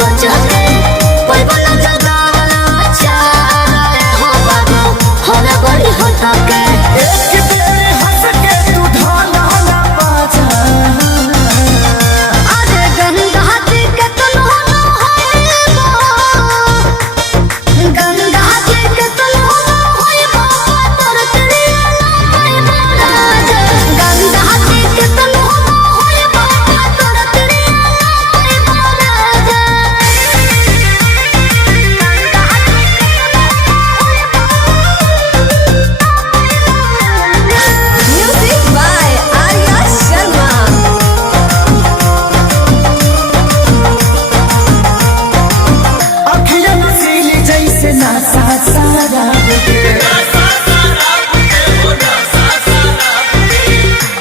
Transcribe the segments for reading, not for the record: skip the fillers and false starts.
बचते कोई बना जगावला चाहे हो बाबू होना बड़ी होता के एक बेर हंस के तू ढाला ना बाजा अरे गंगा जी के तलवाना है गंगा जी के तलवाना है बाबा तोर तेरिया है महाराज गंगा जी के तलवाना है बाबा तोर तेरिया है महाराज Music by Arya Sharma. अखियाँ नशीली जैसे नशा शराब के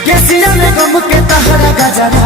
केसिया में गम के तहरा गजरा